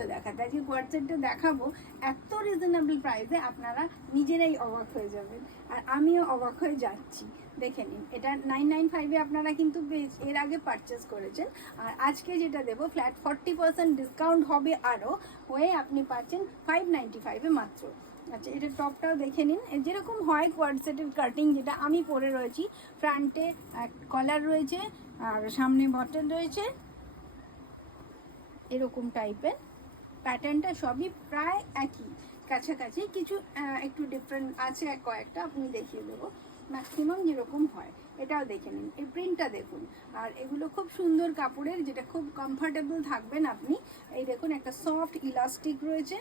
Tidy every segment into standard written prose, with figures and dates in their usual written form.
যেগুলো দেখাতে, আজকে কোয়ার্টসেটটা দেখাবো এত রিজনেবল প্রাইসে, আপনারা নিজেরাই অবাক হয়ে যাবেন আর আমিও অবাক হয়ে যাচ্ছি। দেখে নিন, এটা 995-এ আপনারা কিন্তু এর আগে পারচেস করেছেন, আর আজকে যেটা দেবো ফ্ল্যাট 40% ডিসকাউন্ট হবে, আরও হয়ে আপনি পাচ্ছেন 595-এ মাত্র। আচ্ছা, এটা টপটাও দেখে নিন, যেরকম হয় কোয়ার্টসেটের কাটিং, যেটা আমি পরে রয়েছি। ফ্রন্টে কলার রয়েছে আর সামনে বটন রয়েছে, এরকম টাইপের প্যাটার্নটা সবই প্রায় একই কাছাকাছি, কিছু একটু ডিফারেন্ট আছে কয়েকটা, আপনি দেখিয়ে দেবো। ম্যাক্সিমাম যেরকম হয় এটাও দেখে নিন, এই প্রিন্টটা দেখুন। আর এগুলো খুব সুন্দর কাপড়ের, যেটা খুব কমফর্টেবল থাকবেন আপনি। এই দেখুন, একটা সফট ইলাস্টিক রয়েছে।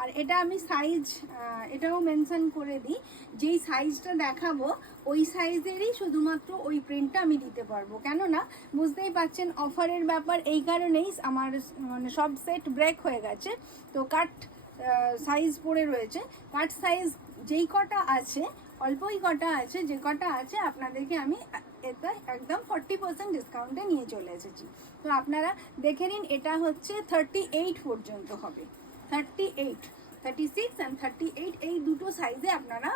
আর এটা আমি সাইজ এটাও মেনশন করে দিই, যেই সাইজটা দেখাবো ওই সাইজেরই শুধুমাত্র ওই প্রিন্টটা আমি দিতে পারবো, কেননা বুঝতেই পারছেন অফারের ব্যাপার, এই কারণেই আমার মানে সব সেট ব্রেক হয়ে গেছে। তো কাট সাইজ পড়ে রয়েছে, কাট সাইজ যেই কটা আছে, অল্পই কটা আছে, যে কটা আছে আপনাদেরকে আমি এটা একদম 40% ডিসকাউন্টে নিয়ে চলে এসেছি। তো আপনারা দেখে নিন, এটা হচ্ছে 38 পর্যন্ত হবে, 38, 36 অ্যান্ড 38, এই দুটো সাইজে আপনারা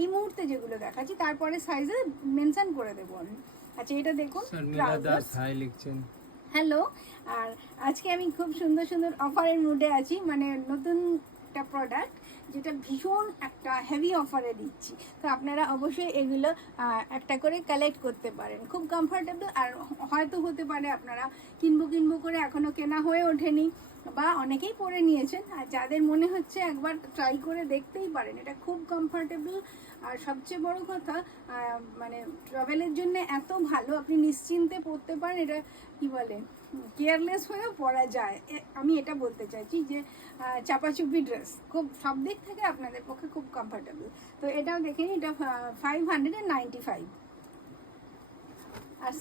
এই মুহূর্তে যেগুলো দেখাচ্ছি, তারপরে সাইজে মেনশন করে দেবো আমি। আচ্ছা, এটা দেখুন, হ্যালো। আর আজকে আমি খুব সুন্দর সুন্দর অফারের মুডে আছি, মানে নতুন একটা প্রোডাক্ট যেটা ভীষণ একটা হেভি অফারে দিচ্ছি। তো আপনারা অবশ্যই এগুলো একটা করে কালেক্ট করতে পারেন, খুব কমফোর্টেবল। আর হয়তো হতে পারে আপনারা কিনবো করে এখনও কেনা হয়ে ওঠেনি, বা অনেকেই পরে নিয়েছেন, আর যাদের মনে হচ্ছে একবার ট্রাই করে দেখতেই পারেন, এটা খুব কমফোর্টেবল। আর সবচেয়ে বড় কথা, মানে ট্রাভেলের জন্য এত ভালো, আপনি নিশ্চিন্তে পরতে পারেন। এটা কি বলে, কেয়ারলেস হয়েও পরা যায়, আমি এটা বলতে চাইছি যে চাপাচুপি ড্রেস খুব সব দিক থেকে আপনাদের পক্ষে খুব কমফোর্টেবল। তো এটাও দেখে নিন, এটা 595। আর